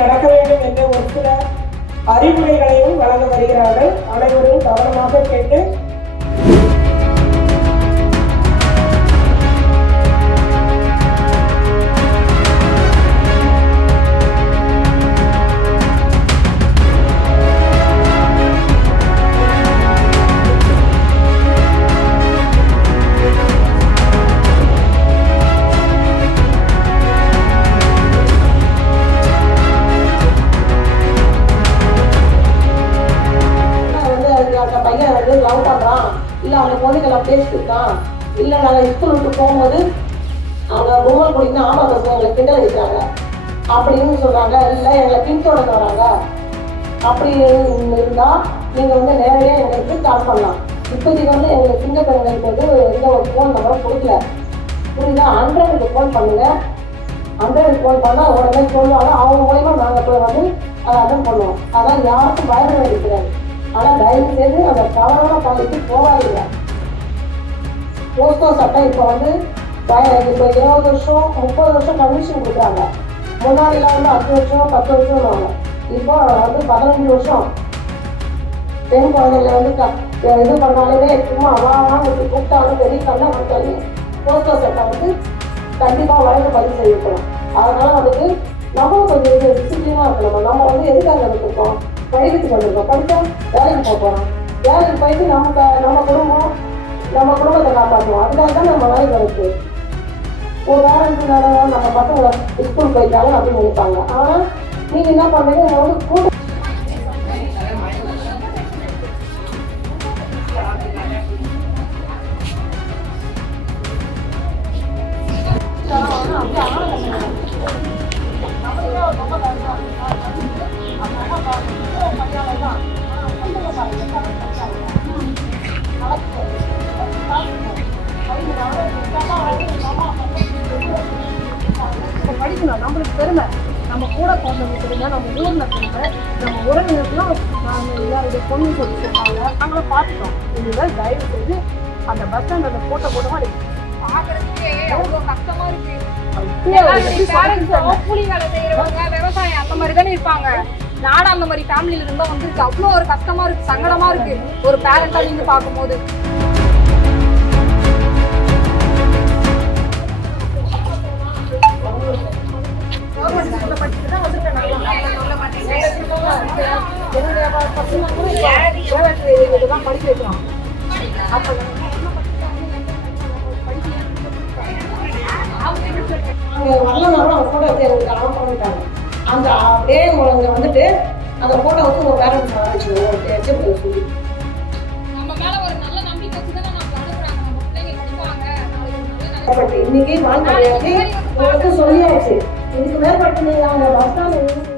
நடக்க வேண்டும் என்ற ஒரு சில அறிவுரைகளையும் வழங்க வருகிறார்கள். அனைவரும் கவனமாக கேட்டு லவ் பண்ணுறான், இல்லை அவங்க பொண்ணுக்கெல்லாம் பேசிட்டுருக்கான், இல்லை நாங்கள் ஸ்கூல் விட்டு போகும்போது அவங்க பொம்மல் குடிக்கணும் ஆமாம் பசங்க எங்களை கிண்டல் அடிக்கிறாங்க அப்படின்னு சொல்கிறாங்க, இல்லை எங்களை பின்தொடர்ந்து வராங்க அப்படி இருந்தால் நீங்கள் வந்து நேரடியாக எங்களுக்கு கால் பண்ணலாம். இப்போதைக்கு வந்து எங்களுக்கு ஃபிங்கர் பிரிண்ட் வந்து எந்த ஒரு ஃபோன் நம்பரும் கொடுக்கல, புரியுதா? 100க்கு ஃபோன் பண்ணுங்கள். 100க்கு ஃபோன் பண்ணால் உடனே சொல்லுவாங்க. அவங்க மூலமா நாங்கள் போய் வந்து அதை அட்டன் பண்ணுவோம். அதான் யாருக்கும் பயப்பட வேண்டியிருக்கிறாரு. ஆனால் தயவு செய்து அந்த தவறான பள்ளிக்கு போகாதீங்க. போஸ்டோ சட்டம் இப்போ வந்து இப்போ 20 வருஷம் 30 வருஷம் கமிஷன் கொடுக்குறாங்க. முன்னாடிலாம் வந்து 5 வருஷம் 10 வருஷம் வாங்க. இப்போ வந்து 15 வருஷம் பெண் குழந்தைங்களை வந்து இது பண்ணாலுமே சும்மா அவாவான்னு கூப்பிட்டாலும் பெரிய கண்ணை கொடுத்தாலும் போஸ்டோ சட்டம் வந்து கண்டிப்பாக வழக்கு பதிவு செய்யப்படும். அதனால அதுக்கு நம்ம கொஞ்சம் டிசிப்ளினாக இருக்கணும். நம்ம வந்து எதுக்காக இருக்கோம்? படிக்கிறதுக்கு வந்திருக்கோம். படித்தா வேலைக்கு போக போகிறோம். வேலைக்கு போயிட்டு நம்ம குடும்பத்தை காப்பாற்றுவோம். அதுக்காக தான் நம்ம வேலைக்கு வருது. ஒரு பேரண்ட்ஸ் நேரம் நம்ம பசங்களை ஸ்கூல் போயிட்டாங்க அப்படின்னு நினைப்பாங்க. ஆனால் நீங்கள் என்ன பண்ணுறீங்க? இங்கே வந்து கூட படிக்கணும். நம்மளுக்கு பெருமை, நம்ம கூட பிறந்தவங்க பெருமை, நம்ம ஊர்ல பெருமை, நம்ம உறவினர்களும் நாங்கள் எல்லாருடைய பொண்ணு சொல்லி சொன்னாங்க. நாங்கள பார்த்துட்டோம். இதுதான் தயவு செய்து அந்த பஸ் ஸ்டாண்ட் அந்த போட்டோ போட்டோமா பாக்குறதுக்கே அவ்வளோ கஷ்டமா இருக்கு. கூலி வேலை செய்யறவங்க விவசாயம் அந்த மாதிரி தானே இருப்பாங்க. நானும் அந்த மாதிரி ஃபேமிலியில இருந்தா வந்துருக்கு. அவ்வளோ ஒரு கஷ்டமா இருக்கு, சங்கடமா இருக்கு ஒரு பேரண்டா நின்று பார்க்கும்போது. படிக்க வைக்கலாம். அந்த அப்படியே வந்துட்டு அந்த போட்டோ வந்து ஒரு பேரண்ட்ஸ் சொல்லி நம்ம மேல ஒரு நல்ல நம்பிக்கை வச்சுதான் நம்ம அனுப்புறாங்க. நம்ம பிள்ளைங்க படிப்பாங்க. இன்னைக்கு வாழ்க்கை உங்களுக்கு சொல்லியாச்சு. இதுக்கு மேற்பட்டு நீங்க அவங்க பஸ்